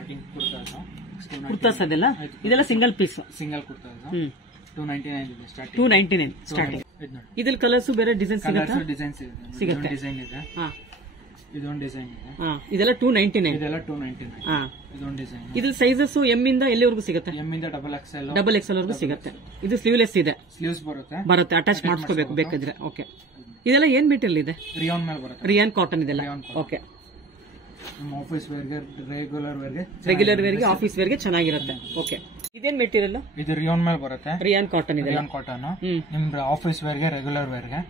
Starting kurtas kurtas ಅದೆಲ್ಲ ಇದೆಲ್ಲ single piece single kurtas 299 ಇದೆ ಸ್ಟಾರ್ಟಿಂಗ್ 299 ಸ್ಟಾರ್ಟಿಂಗ್ ಇದ್ರಲ್ಲಿ ಕಲರ್ಸ್ ಬೇರೆ ಡಿಸೈನ್ ಸಿಗುತ್ತೆ ಸಿಗುತ್ತೆ ಡಿಸೈನ್ ಇದೆ ಇದೊಂದು ಡಿಸೈನ್ ಇದೆ ಇದೆಲ್ಲ 299 ಇದೆಲ್ಲ 299 ಇದೊಂದು ಡಿಸೈನ್ ಇದ್ರ ಸೈಜಸ್ ಎಂ ಇಂದ ಎಲ್ಲಿವರೆಗೂ ಸಿಗುತ್ತೆ ಎಂ ಇಂದ ಡಬಲ್ ಎಕ್ಸ್ಎಲ್ ವರೆಗೂ ಸಿಗುತ್ತೆ ಇದು ಸ್ಲೀವ್ಲೆಸ್ ಇದೆ ಸ್ಲೀವ್ಸ್ ಬರುತ್ತೆ ಅಟ್ಯಾಚ್ ಮಾಡಿಸ್ಕೋಬೇಕು ಬೇಕಾದ್ರೆ ಓಕೆ ಇದೆಲ್ಲ ಏನ್ ಮೆಟೀರಿಯಲ್ ಇದೆ ರಿಯಾನ್ ಮೇಲೆ ಬರುತ್ತೆ ರಿಯಾನ್ ಕಾಟನ್ ಇದೆಲ್ಲ ಓಕೆ ಆಫೀಸ್ ವೇರ್ಗೆ ರೆಗ್ಯುಲರ್ ವೇರ್ಗೆ ಆಫೀಸ್ ವೇರ್ಗೆ ಚೆನ್ನಾಗಿರುತ್ತೆ ಓಕೆ ಇದೇನ್ ಮೆಟೀರಿಯಲ್ ಇದು ರಿಯಾನ್ ಮೇಲೆ ಬರುತ್ತೆ ರಿಯಾನ್ ಕಾಟನ್ ಇದೆ ರಿಯಾನ್ ಕಾಟನ್ ನಿಮ್ ಆಫೀಸ್ ವೇರ್ಗೆ ರೆಗ್ಯುಲರ್ ವೇರ್ಗೆ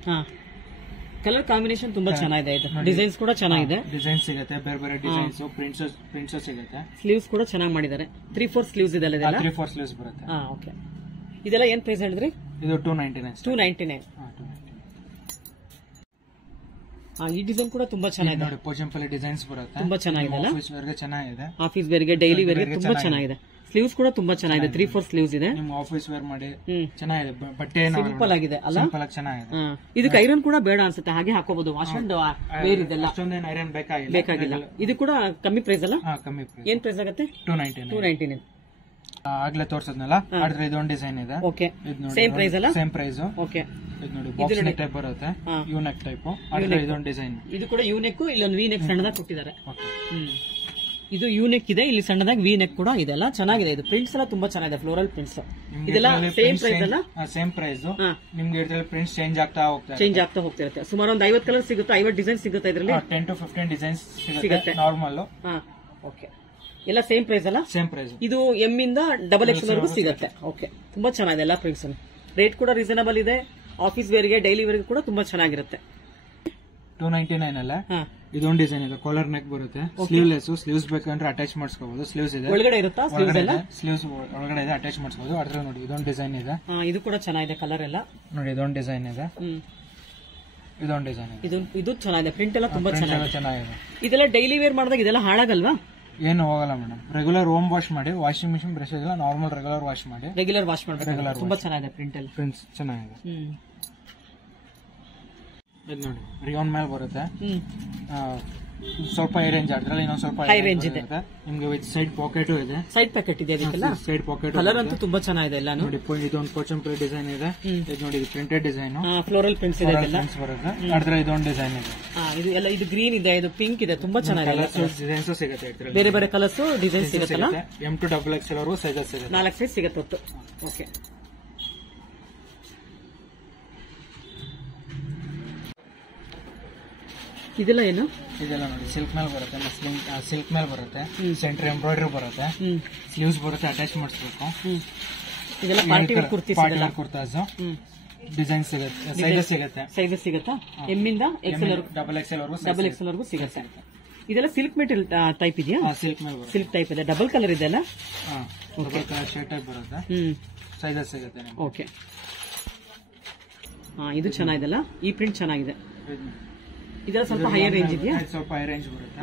ಕಲರ್ ಕಾಂಬಿನೇಷನ್ ತುಂಬಾ ಚೆನ್ನಾಗಿದೆ ಇದು ಡಿಸೈನ್ಸ್ ಕೂಡ ಚೆನ್ನಾಗಿದೆ ಡಿಸೈನ್ ಸಿಗುತ್ತೆ ಬೇರೆ ಬೇರೆ ಡಿಸೈನ್ಸ್ ಪ್ರಿಂಟ್ಸ್ ಸಿಗುತ್ತೆ ಸ್ಲೀವ್ಸ್ ಕೂಡ ಚೆನ್ನಾಗಿ ಮಾಡಿದ್ದಾರೆ 3/4 ಸ್ಲೀವ್ಸ್ ಇದೆಲ್ಲ 3/4 ಸ್ಲೀವ್ಸ್ ಬರುತ್ತೆ ಓಕೆ ಇದೆಲ್ಲ ಏನ್ ಪ್ರೈಸ್ ಹೇಳಿದ್ರಿ ಇದು 299 ಈ ಡಿಸೈನ್ ಕೂಡ ತುಂಬಾ ಚೆನ್ನಾಗಿದೆ ನೋಡಿ ಪೋಚಂಪಲ್ಲಿ ಡಿಸೈನ್ಸ್ ಬರುತ್ತೆ ತುಂಬಾ ಚೆನ್ನಾಗಿದೆ ಆಫೀಸ್ ವೇರ್ಗೆ ಚೆನ್ನಾಗಿದೆ ಆಫೀಸ್ ವೇರ್ಗೆ ಡೈಲಿ ವೇರ್ಗೆ ತುಂಬಾ ಚೆನ್ನಾಗಿದೆ ಸ್ಲೀವ್ಸ್ ಕೂಡ ತುಂಬಾ ಚೆನ್ನಾಗಿದೆ 3/4 ಸ್ಲೀವ್ಸ್ ಇದೆ ನಿಮ್ ಆಫೀಸ್ ವೇರ್ ಮಾಡಿ ಚೆನ್ನಾಗಿದೆ ಬಟ್ಟೆ ಸಿಂಪಲ್ ಆಗಿದೆ ಅಲ್ಲ ಸಿಂಪಲ್ ಆಗಿ ಚೆನ್ನಾಗಿದೆ ಇದಕ್ಕೆ ಐರನ್ ಕೂಡ ಬೇಡ ಅನ್ಸುತ್ತೆ ಹಾಗೆ ಹಾಕೋಬಹುದು ವಾಶ್ ಅಂಡ್ ವೇರ್ ಇದೆಲ್ಲ ಅಷ್ಟೊಂದೇನು ಐರನ್ ಬೇಕಾಗಿಲ್ಲ ಇದು ಕೂಡ ಕಮ್ಮಿ ಪ್ರೈಸ್ ಅಲ್ಲ ಕಮ್ಮಿ ಪ್ರೈಸ್ ಏನ್ ಪ್ರೈಸ್ ಆಗುತ್ತೆ 299 ಆಗ್ಲೇ ತೋರ್ಸದ್ನಲ್ಲ ಆದ್ರೆ ಇದೊಂದು ಡಿಸೈನ್ ಇದೆ ಓಕೆ ಸೇಮ್ ಪ್ರೈಸ್ ಅಲ್ಲ ಸೇಮ್ ಪ್ರೈಸ್ ಓಕೆ ಇದು ನೋಡಿ ಬಾಕ್ಸ್ ನೆಕ್ ಟೈಪ್ ಬರುತ್ತೆ ಯು ನೆಕ್ ಟೈಪ್ ಆದ್ರೆ ಇದೊಂದು ಡಿಸೈನ್ ಇದು ಕೂಡ ಯು ನೆಕ್ ಇಲ್ಲೊಂದು ವಿ ನೆಕ್ ಸಣ್ಣದಾಗಿ ಕೊಟ್ಟಿದ್ದಾರೆ ಇದು ಯು ನೆಕ್ ಇದೆ ಇಲ್ಲಿ ಸಣ್ಣದಾಗಿ ವಿ ನೆಕ್ ಕೂಡ ಇದೆ ಅಲ್ಲ ಚೆನ್ನಾಗಿದೆ ಇದು ಪ್ರಿಂಟ್ಸ್ ಎಲ್ಲ ತುಂಬಾ ಚೆನ್ನಾಗಿದೆ ಫ್ಲೋರಲ್ ಪ್ರಿಂಟ್ಸ್ ಇದೆಲ್ಲ ಸೇಮ್ ಪ್ರೈಸ್ ಅಲ್ಲ ಸೇಮ್ ಪ್ರೈಸ್ ನಿಮ್ಗೆ ಇದ್ರಲ್ಲಿ ಪ್ರಿಂಟ್ಸ್ ಚೇಂಜ್ ಆಗ್ತಾ ಹೋಗ್ತಿರುತ್ತೆ ಸುಮಾರು ಒಂದು 50 ಕಲರ್ ಸಿಗುತ್ತೆ 50 ಡಿಸೈನ್ ಸಿಗುತ್ತೆ ಇದರಲ್ಲಿ 10 to 15 ಡಿಸೈನ್ಸ್ ಸಿಗುತ್ತೆ ನಾರ್ಮಲ್ ಓಕೆ ಎಲ್ಲ ಸೇಮ್ ಪ್ರೈಸ್ ಅಲ್ಲ ಸೇಮ್ ಪ್ರೈಸ್ ಇದು ಎಂ ಇಂದ ಡಬಲ್ ಎಕ್ಸ್ ವರೆಗೂ ಸಿಗುತ್ತೆ ಓಕೆ ತುಂಬಾ ಚೆನ್ನಾಗಿದೆ ಎಲ್ಲ ಪ್ರಿಂಟ್ಸ್ ರೇಟ್ ಕೂಡ ರೀಸನಬಲ್ ಇದೆ ಆಫೀಸ್ ವೇರ್ಗೆ ಡೈಲಿ ವೇರ್ಗೆ ಕೂಡ ತುಂಬಾ ಚೆನ್ನಾಗಿರುತ್ತೆ 299 ಅಲ್ಲ ಇದೊಂದು ಡಿಸೈನ್ ಇದೆ ಕಾಲರ್ ನೆಕ್ ಬರುತ್ತೆ ಸ್ಲೀವ್ಸ್ ಬೇಕಂದ್ರೆ ಅಟ್ಯಾಚ್ ಮಾಡಿಸ್ಕೋಬಹುದು ಸ್ಲೀವ್ಸ್ ಇದೆ ಒಳಗಡೆ ಇರುತ್ತಾ ಸ್ಲೀವ್ಸ್ ಒಳಗಡೆ ಇದೆ ಅಟ್ಯಾಚ್ ಮಾಡಿಸ್ಕೋಬಹುದು ಅದ್ರ ನೋಡಿ ಇದೊಂದು ಡಿಸೈನ್ ಇದೆ ಇದು ಕೂಡ ಚೆನ್ನಾಗಿದೆ ಕಲರ್ ಎಲ್ಲ ನೋಡಿ ಇದೊಂದು ಡಿಸೈನ್ ಇದೆ ಇದೊಂದು ಡಿಸೈನ್ ಇದೆ ಇದು ಚೆನ್ನಾಗಿದೆ ಪ್ರಿಂಟ್ ಎಲ್ಲ ತುಂಬಾ ಚೆನ್ನಾಗಿದೆ ಇದೆಲ್ಲ ಡೈಲಿ ವೇರ್ ಮಾಡಿದಾಗ ಇದೆಲ್ಲ ಹಾಳಾಗಲ್ವಾ ಏನು ಹೋಗಲ್ಲ ಮೇಡಮ್ ರೆಗ್ಯುಲರ್ ಹೋಮ್ ವಾಶ್ ಮಾಡಿ ವಾಷಿಂಗ್ ಮಿಷಿನ್ ಬ್ರಷ್ ಇಲ್ಲ ನಾರ್ಮಲ್ ರೆಗ್ಯುಲರ್ ವಾಶ್ ಮಾಡಬೇಕು ತುಂಬಾ ಚೆನ್ನಾಗಿದೆ ಪ್ರಿಂಟ್ ಎಲ್ಲ ಪ್ರಿಂಟ್ಸ್ ಚೆನ್ನಾಗಿದೆ ಇದು ನೋಡಿ ರಿಯಾನ್ ಮೇಲೆ ಬರುತ್ತೆ ಸ್ವಲ್ಪ ಹೈ ರೇಂಜ್ ಅದ್ರಲ್ಲಿ ಇನ್ನೊಂದು ಸ್ವಲ್ಪ ಹೈ ರೇಂಜ್ ಇದೆ ನಿಮ್ಗೆ ವಿತ್ ಸೈಡ್ ಪಾಕೆಟ್ ಇದೆ ಸೈಡ್ ಪ್ಯಾಕೆಟ್ ಇದೆ ಅದಕ್ಕೆಲ್ಲ ಸೈಡ್ ಪಾಕೆಟ್ ಕಲರ್ ಅಂತೂ ತುಂಬಾ ಚೆನ್ನಾಗಿದೆ ಎಲ್ಲ ನೋಡಿ ಇದೊಂದು ಪೋಚಂಪಲ್ಲಿ ಡಿಸೈನ್ ಇದೆ ಇದು ನೋಡಿ ಪ್ರಿಂಟೆಡ್ ಡಿಸೈನ್ ಫ್ಲೋರಲ್ ಪ್ರಿಂಟ್ಸ್ ಇದೆ ಬರುತ್ತೆ ಅದ್ರ ಇದೊಂದು ಡಿಸೈನ್ ಇದೆ ಇದು ಎಲ್ಲ ಇದು ಗ್ರೀನ್ ಇದೆ ಇದು ಪಿಂಕ್ ಇದೆ ತುಂಬಾ ಚೆನ್ನಾಗಿದೆ ಡಿಸೈನ್ಸ್ ಸಿಗುತ್ತೆ ಬೇರೆ ಬೇರೆ ಕಲರ್ಸ್ ಡಿಸೈನ್ ಸಿಗುತ್ತಲ್ಲ ಎಂ ಟು ಡಬಲ್ ಎಕ್ಸ್ಎಲ್ ವರೆಗೂ ಸೈಜಸ್ ಸಿಗುತ್ತೆ 4 ಸೈಜ್ ಸಿಗುತ್ತೆ ಓಕೆ ಇದೆಲ್ಲ ಏನು ಇದೆಲ್ಲ ನೋಡಿ ಸಿಲ್ಕ್ ಮೇಲೆ ಬರುತ್ತೆ ಸಿಲ್ಕ್ ಮೇಲೆ ಬರುತ್ತೆ ಸೆಂಟರ್ ಎಂಬ್ರಾಯ್ಡರಿ ಬರುತ್ತೆ ಸ್ಲೀವ್ಸ್ ಬರುತ್ತೆ ಅಟ್ಯಾಚ್ ಮಾಡಿಸ್ಬೇಕು ಇದೆಲ್ಲ ಪಾರ್ಟಿ ವೇರ್ ಕುರ್ತಾಸ್ ಡಿಸೈನ್ ಸಿಗುತ್ತೆ ಸೈಜಸ್ ಸಿಗುತ್ತಾ ಎಂ ಇಂದ ಎಕ್ಸ್ಎಲ್ ಡಬಲ್ ಎಕ್ಸ್ಎಲ್ ವರೆಗೂ ಸಿಗುತ್ತೆ ಇದೆಲ್ಲ ಸಿಲ್ಕ್ ಮೆಟೀರಿಯಲ್ ಟೈಪ್ ಇದೆಯಾ ಸಿಲ್ಕ್ ಟೈಪ್ ಇದೆ ಡಬಲ್ ಕಲರ್ ಇದೆ ಅಲ್ಲ ಶರ್ಟ್ ಟೈಪ್ ಬರುತ್ತೆ ಸೈಜಸ್ ಸಿಗುತ್ತೆ ಓಕೆ ಇದು ಚೆನ್ನಾಗಿದೆಲ್ಲ ಈ ಪ್ರಿಂಟ್ ಚೆನ್ನಾಗಿದೆ ಇದೆಲ್ಲ ಸ್ವಲ್ಪ ಹೈಯರ್ ರೇಂಜ್ ಇದೆಯಾ ಸ್ವಲ್ಪ ಹೈ ರೇಂಜ್ ಬರುತ್ತೆ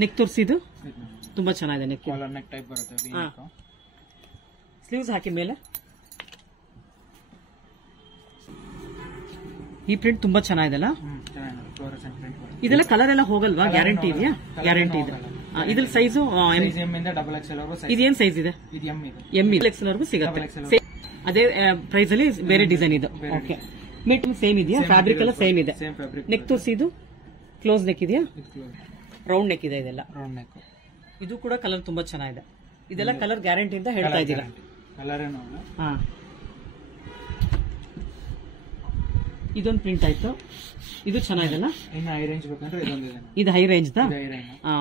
ನೆಕ್ ತೋರಿಸಿದ್ದು ತುಂಬಾ ಚೆನ್ನಾಗಿದೆ ನೆಕ್ ಕಾಲರ್ ನೆಕ್ ಟೈಪ್ ಬರುತ್ತೆ ಸ್ಲೀವ್ಸ್ ಹಾಕಿ ಮೇಲೆ ಈ ಪ್ರಿಂಟ್ ತುಂಬಾ ಚೆನ್ನಾಗಿದೆಲ್ಲ ಇದೆಲ್ಲ ಕಲರ್ ಎಲ್ಲ ಹೋಗಲ್ವಾ ಗ್ಯಾರಂಟಿ ಇದೆಯಾ ಗ್ಯಾರಂಟಿ ಇದೆ ಇದ್ರ ಸೈಜು ಇದೇನ್ ಸೈಜ್ ಇದೆ ಎಂ ಎಕ್ಸ್ಎಲ್ ವರೆಗೂ ಸಿಗುತ್ತೆ ಅದೇ ಪ್ರೈಸ್ ಅಲ್ಲಿ ಬೇರೆ ಡಿಸೈನ್ ಇದು ಓಕೆ ಮೆಟೀರಿಯಲ್ ಸೇಮ್ ಇದೆಯಾ ಫ್ಯಾಬ್ರಿಕ್ ಎಲ್ಲ ಸೇಮ್ ಇದೆ ನೆಕ್ ತೋರಿಸಿದ್ದು ಕ್ಲೋಸ್ ನೆಕ್ ಇದೆಯಾ ರೌಂಡ್ ನೆಕ್ ಇದೆ ಇದೆಲ್ಲ ಇದು ಕೂಡ ಕಲರ್ ತುಂಬಾ ಚೆನ್ನಾಗಿದೆ ಇದೆಲ್ಲ ಕಲರ್ ಗ್ಯಾರಂಟಿ ಅಂತ ಹೇಳ್ತಾ ಇದ್ದೀರಾ ಇದೊಂದು ಪ್ರಿಂಟ್ ಆಯ್ತು ಇದು ಚೆನ್ನಾಗಿದೆಲ್ಲ ಇದು ಹೈ ರೇಂಜ್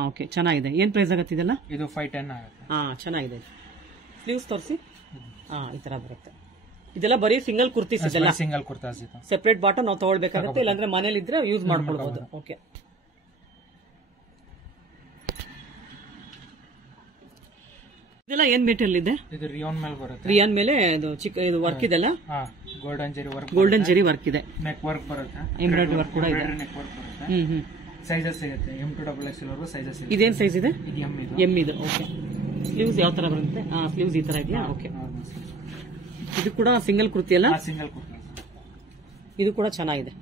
ಓಕೆ ಚೆನ್ನಾಗಿದೆ ಏನ್ ಪ್ರೈಸ್ ಆಗತ್ತೆ ಇದೆಲ್ಲ ಇದು 510 ಆಗುತ್ತೆ ಚೆನ್ನಾಗಿದೆ ಸ್ಲೀವ್ಸ್ ತೋರಿಸಿ ಈ ತರ ಬರುತ್ತೆ ಇದೆಲ್ಲ ಬರೀ ಸಿಂಗಲ್ ಕುರ್ತೀಸ್ ಇದೆಲ್ಲ ಸಿಂಗಲ್ ಕುರ್ತಾಸ್ ಸೆಪರೇಟ್ ಬಾಟಮ್ ನಾವು ತಗೊಳ್ಬೇಕಾಗುತ್ತೆ ಇಲ್ಲಾಂದ್ರೆ ಮನೇಲಿ ಇದ್ರೆ ಯೂಸ್ ಮಾಡ್ಕೊಳ್ಬಹುದು ಓಕೆ ಇದೆಲ್ಲ ಏನ್ ಮೆಟೀರಿಯಲ್ ಇದೆ ಇದು ರಿಯಾನ್ ಮೇಲೆ ಬರುತ್ತೆ ರಿಯಾನ್ ಮೇಲೆ ಇದು ಇದು ವರ್ಕ್ ಇದೆಲ್ಲ ಗೋಲ್ಡನ್ ಜೆರಿ ವರ್ಕ್ ಇದೆ ನೆಕ್ ವರ್ಕ್ ಬರುತ್ತೆ ಎಂಬ್ರಾಯ್ಡರಿ ವರ್ಕ್ ಕೂಡ ಇದೆ ನೆಕ್ ವರ್ಕ್ ಬರುತ್ತೆ ಸೈಜಸ್ ಸಿಗುತ್ತೆ ಎಂ ಟು ಡಬಲ್ ಎಕ್ಸ್ಎಲ್ ವರೆಗೂ ಸೈಜಸ್ ಸಿಗುತ್ತೆ ಇದೇನ್ ಸೈಜ್ ಇದೆ ಎಂ ಇದು ಓಕೆ ಸ್ಲೀವ್ಸ್ ಯಾವ ತರ ಬರುತ್ತೆ ಸ್ಲೀವ್ಸ್ ಈ ತರ ಇದೆಯಾ ಓಕೆ ಇದು ಕೂಡ ಸಿಂಗಲ್ ಕುರ್ತಿ ಅಲ್ಲ ಸಿಂಗಲ್ ಕುರ್ತಿ ಇದು ಕೂಡ ಚೆನ್ನಾಗಿದೆ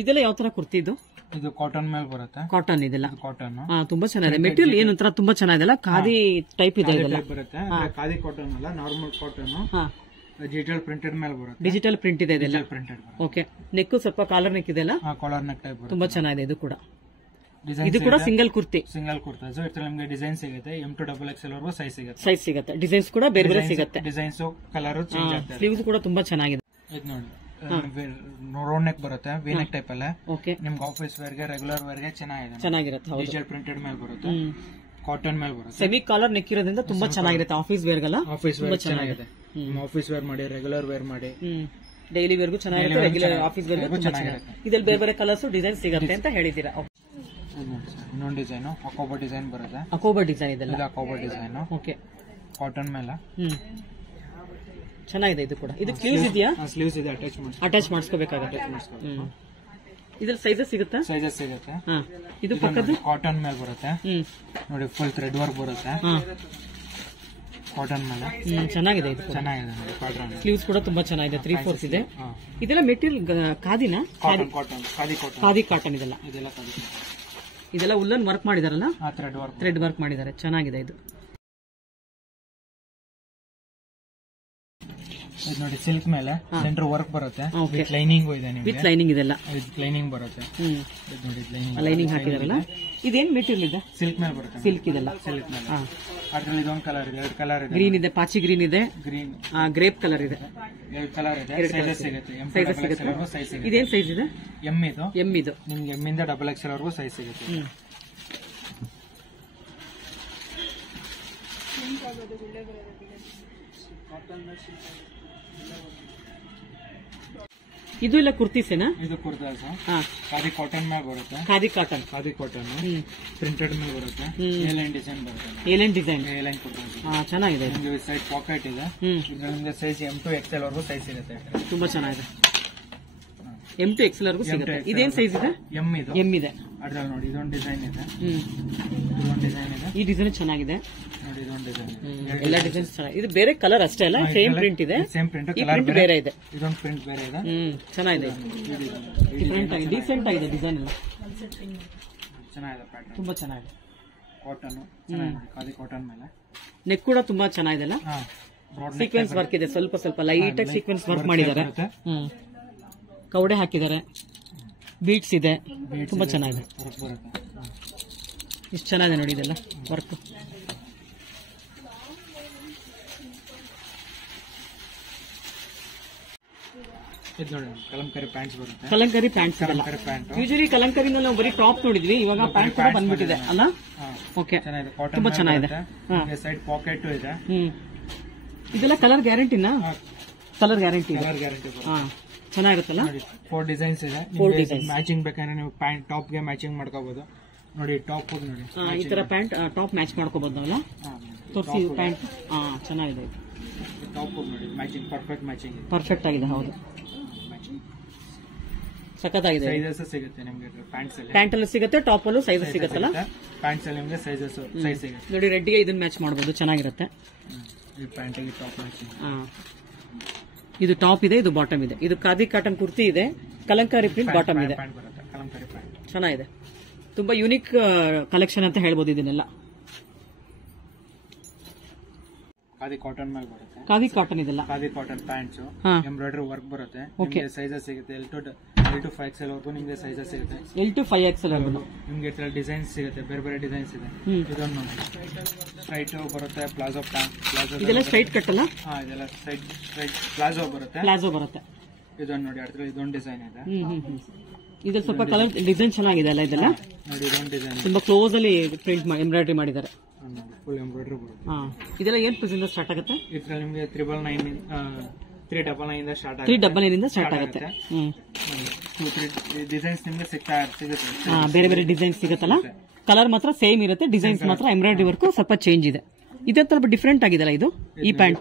ಇದೆಲ್ಲ ಯಾವ ತರ ಕುರ್ತಿ ಇದು ಇದು ಕಾಟನ್ ಮೇಲೆ ಬರುತ್ತೆ. ಕಾಟನ್ ಇದೆಲ್ಲ ಕಾಟನ್ ತುಂಬಾ ಚೆನ್ನಾಗಿದೆ. ಮೆಟೀರಿಯಲ್ ಏನಂತರ ತುಂಬಾ ಚೆನ್ನಾಗಿದೆ, ಖಾದಿ ಟೈಪ್ ಇದೆ ಇದೆಲ್ಲ. ಬರುತ್ತೆ ಖಾದಿ ಕಾಟನ್ ಅಲ್ಲ, ನಾರ್ಮಲ್ ಕಾಟನ್. ಡಿಜಿಟಲ್ ಪ್ರಿಂಟೆಡ್ ಮೇಲೆ ಬರುತ್ತೆ. ಡಿಜಿಟಲ್ ಪ್ರಿಂಟ್ ಇದೆ ಇದೆಲ್ಲ. ಪ್ರಿಂಟೆಡ್. ಓಕೆ, ನೆಕ್ ಸ್ವಲ್ಪ ಕಾಲರ್ ನೆಕ್ ಇದೆಲ್ಲ. ಕಾಲರ್ ನೆಕ್ ಟೈಪ್ ತುಂಬಾ ಚೆನ್ನಾಗಿದೆ. ಇದು ಕೂಡ ಇದು ಕೂಡ ಸಿಂಗಲ್ ಕುರ್ತಿ. ಸಿಂಗಲ್ ಕುರ್ತಾ ನಿಮ್ಗೆ ಡಿಸೈನ್ ಸಿಗುತ್ತೆ. M2 XXL ವರೆಗೂ ಸೈಜ್ ಸಿಗುತ್ತೆ. ಡಿಸೈನ್ಸ್ ಕೂಡ ಬೇರೆ ಬೇರೆ ಸಿಗುತ್ತೆ. ಡಿಸೈನ್ಸ್ ಕಲರ್ ಚೇಂಜ್ ಆಗುತ್ತೆ. ಸ್ಲೀವ್ಸ್ ಕೂಡ ತುಂಬಾ ಚೆನ್ನಾಗಿದೆ. ಇದು ನೋಡಿ ರೌಂಡ್ ನೆಕ್ ಬರುತ್ತೆ, ವಿ ನೆಕ್ ಟೈಪ್ ಅಲ್ಲ. ಓಕೆ, ನಿಮ್ಗೆ ಆಫೀಸ್ ವೇರ್ ಗೆ ರೆಗ್ಯುಲರ್ ವೇರ್ ಗೆ ಚೆನ್ನಾಗಿರುತ್ತೆ. ಡಿಜಿಟಲ್ ಪ್ರಿಂಟೆಡ್ ಮೇಲೆ ಬರುತ್ತೆ, ಕಾಟನ್ ಮೇಲೆ ಬರುತ್ತೆ. ಸೆಮಿ ಕಾಲರ್ ನೆಕ್ ಇರೋದ್ರಿಂದ ತುಂಬಾ ಚೆನ್ನಾಗಿರುತ್ತೆ ಆಫೀಸ್ ವೇರ್ ಗೆಲ್ಲ. ಆಫೀಸ್ ವೇರ್ ಚೆನ್ನಾಗಿದೆ. ಆಫೀಸ್ ವೇರ್ ಮಾಡಿ, ರೆಗ್ಯುಲರ್ ವೇರ್ ಮಾಡಿ, ಡೈಲಿ ವೇರ್ಗೂ ಚೆನ್ನಾಗಿರುತ್ತೆ, ರೆಗ್ಯುಲರ್ ಆಫೀಸ್ ವೇರ್ಗೂ ಚೆನ್ನಾಗಿರುತ್ತೆ. ಇದ್ರಲ್ಲಿ ಬೇರೆ ಬೇರೆ ಕಲರ್ಸ್ ಡಿಸೈನ್ ಸಿಗುತ್ತೆ ಅಂತ ಹೇಳಿದೀರಾ. ಇನ್ನೊಂದು ಡಿಸೈನ್ ಅಕೋಬಾ ಡಿಸೈನ್ ಬರುತ್ತೆ. ಅಕೋಬಾ ಡಿಸೈನ್ ಇದೆಲ್ಲ. ಅಕೋಬಾ ಡಿಸೈನ್. ಓಕೆ, ಕಾಟನ್ ಮೇಲೆ ಚೆನ್ನಾಗಿದೆ. ಇದು ಕೂಡ ಇದು ಸ್ಲೀವ್ಸ್ ಇದೆಯಾ? ಸ್ಲೀವ್ಸ್ ಇದೆ, ಅಟ್ಯಾಚ್ ಮಾಡಿಸ್ಕೋಬೇಕಾಗುತ್ತೆ. ಇದ್ರಲ್ಲಿ ಸೈಜಸ್ ಸಿಗುತ್ತೆ. ಸೈಜಸ್ ಸಿಗುತ್ತೆ. ಇದು ಪಕ್ಕದ್ದು ಕಾಟನ್ ಮೇಲೆ ಬರುತ್ತೆ. ನೋಡಿ ಫುಲ್ ಥ್ರೆಡ್ ವರ್ಕ್ ಬರುತ್ತೆ ಕಾಟನ್ ಮೇಲೆ. ಚೆನ್ನಾಗಿದೆ. ಇದು ಚೆನ್ನಾಗಿದೆ. ಸ್ಲೀವ್ಸ್ ಕೂಡ ತುಂಬಾ ಚೆನ್ನಾಗಿದೆ. 3/4 ಇದೆ. ಇದೆಲ್ಲ ಮೆಟೀರಿಯಲ್ ಖಾದಿನ? ಖಾದಿ ಕಾಟನ್ ಇದೆಲ್ಲ. ಇದೆಲ್ಲ ಉಲ್ಲನ್ ವರ್ಕ್ ಮಾಡಿದಾರಲ್ಲ, ಥ್ರೆಡ್ ವರ್ಕ್ ಮಾಡಿದ್ದಾರೆ. ಚೆನ್ನಾಗಿದೆ. ಇದು ನೋಡಿ ಸಿಲ್ಕ್ ಮೇಲೆ ಸೆಂಟರ್ ವರ್ಕ್ ಬರುತ್ತೆ. ವಿತ್ ಲೈನಿಂಗ್ ಇದೆ. ವಿತ್ ಲೈನಿಂಗ್ ಇದೆಲ್ಲ. ಲೈನಿಂಗ್ ಬರುತ್ತೆ. ಲೈನಿಂಗ್ ಹಾಕಿದಾರಲ್ಲ. ಇದೇನ್ ಮೆಟೀರಿಯಲ್ ಇದೆ? ಸಿಲ್ಕ್ ಮೇಲೆ ಬರುತ್ತೆ. ಸಿಲ್ಕ್ ಇದೆಲ್ಲ. ಸಿಲ್ಕ್ ಮೇಲೆ ಅದ್ರಲ್ಲಿ ಇದೊಂದು ಕಲರ್ ಇದೆ, 2 ಕಲರ್ ಇದೆ. ಗ್ರೀನ್ ಇದೆ, ಪಾಚಿ ಗ್ರೀನ್ ಇದೆ, ಗ್ರೇಪ್ ಕಲರ್ ಇದೆ, 2 ಕಲರ್ ಇದೆ. ಸೈಜಸ್ ಸಿಗುತ್ತೆ. ಇದೇನ್ ಸೈಜ್ ಇದೆ? ಎಂ ಇದು. ನಿಮ್ಗೆ ಎಂ ಇಂದ XXL ವರೆಗೂ ಸೈಜ್ ಸಿಗುತ್ತೆ. ಇದು ಎಲ್ಲ ಕುರ್ತೀಸೇನಾ? ಇದು ಕುರ್ತಾಸ್. ಖಾದಿ ಕಾಟನ್ ಮೇಲೆ ಬರುತ್ತೆ. ಖಾದಿ ಕಾಟನ್ ಪ್ರಿಂಟೆಡ್ ಮೇಲೆ ಬರುತ್ತೆ. ಏಲೈನ್ ಡಿಸೈನ್ ಬರುತ್ತೆ. ಏಲೈನ್ ಕುರ್ತಾಸ್ ಚೆನ್ನಾಗಿದೆ. ಸೈಡ್ ಪಾಕೆಟ್ ಇದೆ. ಇದರಿಂದ ಸೈಜ್ M2 XL ವರೆಗೂ ಸೈಜ್ ಸಿಗುತ್ತೆ. ತುಂಬಾ ಚೆನ್ನಾಗಿದೆ. M2 XL ವರೆಗೂ ಸಿಗುತ್ತೆ. ಇದೇನ್ ಸೈಜ್ ಇದೆ? ಎಂ ಇದೆ. ಅದ್ರಲ್ಲಿ ನೋಡಿ ಇದೊಂದು ಡಿಸೈನ್ ಇದೆ. ಈ ಡಿಸೈನ್ ಚೆನ್ನಾಗಿದೆ. ನೋಡಿ ಇದೊಂದು ಡಿಸೈನ್. ಎಲ್ಲ ಡಿಸೈನ್ಸ್ ಚೆನ್ನಾಗಿದೆ. ಇದು ಬೇರೆ ಕಲರ್ ಅಷ್ಟೇ ಅಲ್ಲ, ಸೇಮ್ ಪ್ರಿಂಟ್ ಇದೆ. ಸೇಮ್ ಪ್ರಿಂಟ್, ಕಲರ್ ಬೇರೆ ಇದೆ. ಇದೊಂದು ಪ್ರಿಂಟ್ ಬೇರೆ ಇದೆ. ಚೆನ್ನಾಗಿದೆ. ಡಿಫರೆಂಟ್ ಆಗಿದೆ, ಡೀಸೆಂಟ್ ಆಗಿದೆ ಡಿಸೈನ್ ಎಲ್ಲ. ಚೆನ್ನಾಗಿದೆ ಪ್ಯಾಟರ್ನ್. ತುಂಬಾ ಚೆನ್ನಾಗಿದೆ. ಕಾಟನ್ ಚೆನ್ನಾಗಿದೆ. ಖಾದಿ ಕಾಟನ್ ಮೇಲೆ ನೆಕ್ ಕೂಡ ತುಂಬಾ ಚೆನ್ನಾಗಿದೆ. ಸೀಕ್ವೆನ್ಸ್ ವರ್ಕ್ ಇದೆ, ಸ್ವಲ್ಪ ಸ್ವಲ್ಪ ಲೈಟ್ ಆಗಿ ಸೀಕ್ವೆನ್ಸ್ ವರ್ಕ್ ಮಾಡಿದ್ದಾರೆ. ಕವಡೆ ಹಾಕಿದ್ದಾರೆ, ಬೀಟ್ಸ್ ಇದೆ. ತುಂಬಾ ಚೆನ್ನಾಗಿದೆ. ಇಷ್ಟು ಚೆನ್ನಾಗಿದೆ ನೋಡಿ ಇದೆಲ್ಲ ವರ್ಕ್. ಇದು ನೋಡಿ ಕಲಂಕಾರಿ ಪ್ಯಾಂಟ್ಸ್ ಬರುತ್ತೆ. ಕಲಂಕಾರಿ ಪ್ಯಾಂಟ್ಸ್ ಯೂಶಲಿ ಕಲಂಕಾರಿನ ನಾವು ಬರೀ ಟಾಪ್ ನೋಡಿದ್ವಿ, ಇವಾಗ ಪ್ಯಾಂಟ್ ಕೂಡ ಬಂದ್ಬಿಟ್ಟಿದೆ ಅಲ್ಲ. ಓಕೆ, ತುಂಬಾ ಚೆನ್ನಾಗಿದೆ. ಸೈಡ್ ಪಾಕೆಟ್ ಇದೆ. ಇದೆಲ್ಲ ಕಲರ್ ಗ್ಯಾರಂಟಿನಾ? Colour guarantee. ಚೆನ್ನಾಗಿರುತ್ತಲ್ಲ. 4 ಡಿಸೈನ್ಸ್ ಇದೆ. ಮ್ಯಾಚಿಂಗ್ ಬೇಕಾದ್ರೆ ನೀವು ಪ್ಯಾಂಟ್ ಟಾಪ್ ಗೆ ಮ್ಯಾಚಿಂಗ್ ಮಾಡ್ಕೋಬಹುದು. ನೋಡಿ ಟಾಪ್ ನೋಡಿ ಈ ತರ ಪ್ಯಾಂಟ್ ಟಾಪ್ ಮ್ಯಾಚ್ ಮಾಡ್ಕೋಬಹುದು ನಾವಲ್ಲ. ತೋರಿಸಿ ಪ್ಯಾಂಟ್. ಚೆನ್ನಾಗಿದೆ. ಟಾಪ್ ನೋಡಿ ಮ್ಯಾಚಿಂಗ್, ಪರ್ಫೆಕ್ಟ್ ಆಗಿದೆ. ಹೌದು, ಸಖತ್ತಾಗಿದೆ. ಸೈಜಸ್ ಸಿಗುತ್ತೆ ನಿಮಗೆ ಪ್ಯಾಂಟ್ಸ್ ಅಲ್ಲಿ. ಪ್ಯಾಂಟ್ ಅಲ್ಲಿ ಸಿಗುತ್ತೆ, ಟಾಪ್ ಅಲ್ಲೂ ಸೈಜಸ್ ಸಿಗುತ್ತಲ್ಲ. ಪ್ಯಾಂಟ್ಸ್ ಅಲ್ಲಿ ನಿಮಗೆ ಸೈಜಸ್ ಸೈಜ್ ಸಿಗುತ್ತೆ. ನೋಡಿ ರೆಡ್ ಗೆ ಇದನ್ನ ಮ್ಯಾಚ್ ಮಾಡಬಹುದು, ಚೆನ್ನಾಗಿರುತ್ತೆ. ಈ ಪ್ಯಾಂಟ್ ಗೆ ಟಾಪ್ ಮ್ಯಾಚಿಂಗ್. ಇದು ಟಾಪ್ ಇದೆ, ಇದು ಬಾಟಮ್ ಇದೆ. ಇದು ಖಾದಿ ಕಾಟನ್ ಕುರ್ತಿ ಇದೆ, ಕಲಂಕಾರಿ ಪ್ರಿಂಟ್ ಬಾಟಮ್ ಇದೆ. ಚೆನ್ನಾಗಿದೆ. ತುಂಬಾ ಯೂನಿಕ್ ಕಲೆಕ್ಷನ್ ಅಂತ ಹೇಳ್ಬೋದು ಇದನ್ನೆಲ್ಲ. ಖಾದಿ ಕಾಟನ್ ಮೇಲೆ ಬರುತ್ತೆ. ಖಾದಿ ಕಾಟನ್ ಇದೆಲ್ಲ. Khadi cotton pants, embroidery work ಬರುತ್ತೆ. ಸೈಜಸ್ ಸಿಗುತ್ತೆ. L to 5XL ವರೆಗೂ ನಿಮಗೆ ಸೈಜಸ್ ಸಿಗುತ್ತೆ. L to 5XL ವರೆಗೂ ನಿಮಗೆ ಡಿಸೈನ್ಸ್ ಸಿಗುತ್ತೆ, ಬೇರೆ ಬೇರೆ ಡಿಸೈನ್ಸ್ ಇದೆ. ಇದೊಂದು ಸ್ಟ್ರೈಟ್ ಬರುತ್ತೆ, ಪ್ಲಾಜೋ ಪ್ಲಾಜೋ. ಇದೆಲ್ಲ ಸ್ಟ್ರೈಟ್ ಕಟ್ ಅಲ್ಲ? ಇದೆಲ್ಲ ಸ್ಟ್ರೈಟ್ ಪ್ಲಾಜೋ ಬರುತ್ತೆ. ಇದೊಂದು ನೋಡಿ, ಅದ್ರಲ್ಲಿ ಇದೊಂದು ಡಿಸೈನ್ ಇದೆ. ಇದ್ರಲ್ಲಿ ಸ್ವಲ್ಪ ಕಲರ್ ಡಿಸೈನ್ ಚೆನ್ನಾಗಿದೆ ಅಲ್ಲ ಇದೆಲ್ಲ. ನೋಡಿ ಇದೊಂದು ಡಿಸೈನ್ ತುಂಬಾ ಕ್ಲೋಸ್ ಅಲ್ಲಿ ಪ್ರಿಂಟ್ ಎಂಬ್ರಾಯ್ಡರಿ ಮಾಡಿದ್ದಾರೆ. ಫುಲ್ ಎಂಬ್ರಾಯ್ಡರಿ ಬರುತ್ತೆ. ಇದೆಲ್ಲ ಏನ್ ಪ್ರೈಸ್ ಇಂದ ಸ್ಟಾರ್ಟ್ ಆಗುತ್ತೆ? ಇದ್ರಲ್ಲಿ ನಿಮಗೆ 399 ಇಂದ ಸ್ಟಾರ್ಟ್ ಆಗುತ್ತೆ. 399 ಇಂದ ಸ್ಟಾರ್ಟ್ ಆಗುತ್ತೆ. ಡಿಸೈನ್ಸ್ ನಿಮಗೆ ಸಿಗುತ್ತೆ. ಬೇರೆ ಬೇರೆ ಡಿಸೈನ್ಸ್ ಸಿಗುತ್ತಲ್ಲ. ಕಲರ್ ಮಾತ್ರ ಸೇಮ್ ಇರುತ್ತೆ, ಡಿಸೈನ್ಸ್ ಮಾತ್ರ ಎಂಬ್ರಾಯ್ಡರಿ ವರ್ಕ್ ಸ್ವಲ್ಪ ಚೇಂಜ್ ಇದೆ. ಇದೊಂದು ಸ್ವಲ್ಪ ಡಿಫ್ರೆಂಟ್ ಆಗಿದೆಲ್ಲ ಇದು. ಈ ಪ್ಯಾಂಟ್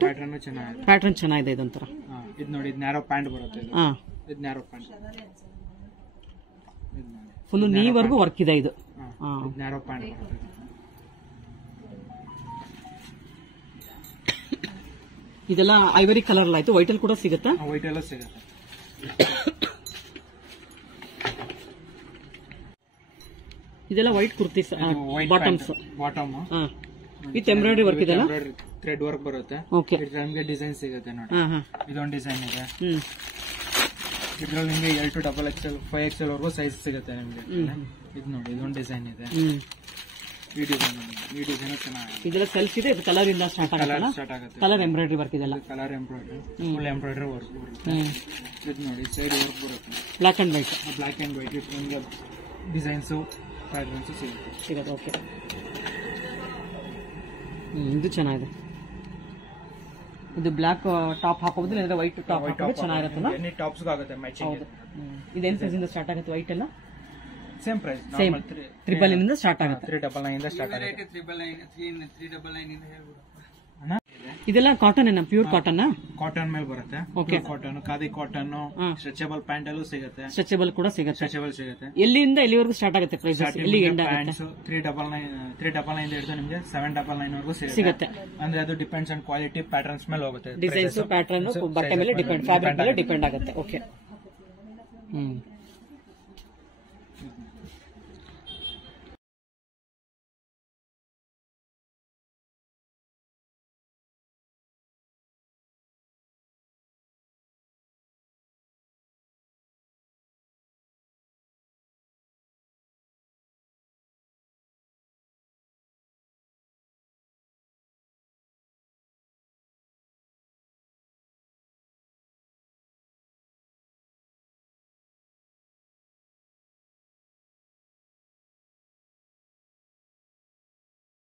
ಪ್ಯಾಟರ್ನ್ ಚೆನ್ನಾಗಿದೆ. ಇದೊಂಥರ ಇದು ನೋಡಿ, ಇದು ನ್ಯಾರೋ ಪ್ಯಾಂಟ್ ಬರುತ್ತೆ. ಇದು ನ್ಯಾರೋ ಪ್ಯಾಂಟ್ ಫುಲ್ ನೀವರೆಗೂ ವರ್ಕ್ ಇದೆ. ಇದು ನ್ಯಾರೋ ಪ್ಯಾಂಟ್ ಬರುತ್ತೆ. ಇದೆಲ್ಲ ಐವರಿ ಕಲರ್ ಆಯ್ತು. ವೈಟ್ ಅಲ್ಲಿ ಕೂಡ ಸಿಗುತ್ತಾ? ವೈಟ್ ಎಲ್ಲ ಸಿಗುತ್ತೆ. ಇದೆಲ್ಲ white kurtis bottoms. Bottom with embroidery work ಇದೆಲ್ಲ, ಥ್ರೆಡ್ ವರ್ಕ್ ಬರುತ್ತೆ. ಓಕೆ, ನಮ್ಗೆ ಡಿಸೈನ್ ಸಿಗುತ್ತೆ ನೋಡಿ. ಇದೊಂದು ಡಿಸೈನ್ ಇದೆ. ಇದ್ರಲ್ಲಿ ನಿಮ್ಗೆ L to XXL 5XL ವರೆಗೂ ಸೈಜ್ ಸಿಗುತ್ತೆ ನಿಮ್ಗೆ. ಇದು ನೋಡಿ, ಇದೊಂದು ಡಿಸೈನ್ ಇದೆ. ಈ ಡಿಸೈನ್ ಚೆನ್ನಾಗಿದೆ. ಇದೆಲ್ಲ ಸೆಲ್ಫ್ ಇದೆ. ಇದು ಕಲರ್ ಇಂದ ಸ್ಟಾರ್ಟ್ ಆಗುತ್ತೆ. ಕಲರ್ ಎಂಬ್ರಾಯ್ಡರಿ ವರ್ಕ್ ಇದೆಲ್ಲ. Colour embroidery, full embroidery work ಬರುತ್ತೆ. ಇದು ನೋಡಿ, ಸೈಡ್ ವರ್ಕ್ ಬರುತ್ತೆ. Black and white. Black and white ನಿಮ್ಗೆ ಡಿಸೈನ್ಸ್ ಪ್ಯಾಟರ್ನ್ಸ್ ಸಿಗುತ್ತೆ. ಓಕೆ, ಇದು ಚೆನ್ನಾಗಿದೆ. ಇದು ಬ್ಲಾಕ್ ಟಾಪ್ ಹಾಕೋಬಹುದು, ಇಲ್ಲ ವೈಟ್ ಟಾಪ್ ಹಾಕೋಬಹುದು, ಚೆನ್ನಾಗಿರುತ್ತಲ್ಲ. ಎನಿ ಟಾಪ್ಸ್ ಆಗುತ್ತೆ ಮ್ಯಾಚಿಂಗ್. ಇದೇನ್ ಪ್ರೈಸ್ ಇಂದ ಸ್ಟಾರ್ಟ್ ಆಗುತ್ತೆ? ವೈಟ್ ಎಲ್ಲ ಸೇಮ್ ಪ್ರೈಸ್, ಸೇಮ್ 999 ಇಂದ ಸ್ಟಾರ್ಟ್ ಆಗುತ್ತೆ. 399 ಇಂದ ಸ್ಟಾರ್ಟ್ ಆಗುತ್ತೆ. 399 ಇಂದ ಹೇಳ್ಬಿಡು. ಇದೆಲ್ಲ ಕಾಟನ್ ಏನ? Pure cotton? ಕಾಟನ್ ಮೇಲೆ ಬರುತ್ತೆ. Okay, cotton, khadi cotton, stretchable pant ಅಲ್ಲೂ ಸಿಗುತ್ತೆ. ಸ್ಟ್ರೆಚಬಲ್ ಕೂಡ ಸಿಗುತ್ತೆ. ಸ್ಟ್ರೆಚಬಲ್ ಸಿಗುತ್ತೆ. ಎಲ್ಲಿಂದ ಎಲ್ಲಿವರೆಗೂ ಸ್ಟಾರ್ಟ್ ಆಗುತ್ತೆ ಪ್ರೈಸ್? ಎಲ್ಲಿ ಎಂಡ್ ಆಗುತ್ತೆ? 399 ಇಂದ ಹಿಡಿದು ನಿಮಗೆ 799 ವರೆಗೂ ಸಿಗುತ್ತೆ. ಅಂದ್ರೆ ಅದು ಡಿಪೆಂಡ್ಸ್ ಆನ್ ಕ್ವಾಲಿಟಿ, ಪ್ಯಾಟರ್ನ್ಸ್ ಮೇಲೆ ಹೋಗುತ್ತೆ. ಡಿಸೈನ್ಸ್, ಪ್ಯಾಟರ್ನ್, ಬಟ್ಟೆ ಮೇಲೆ ಡಿಪೆಂಡ್, ಫ್ಯಾಬ್ರಿಕ್ ಮೇಲೆ ಡಿಪೆಂಡ್ ಆಗುತ್ತೆ. ಓಕೆ.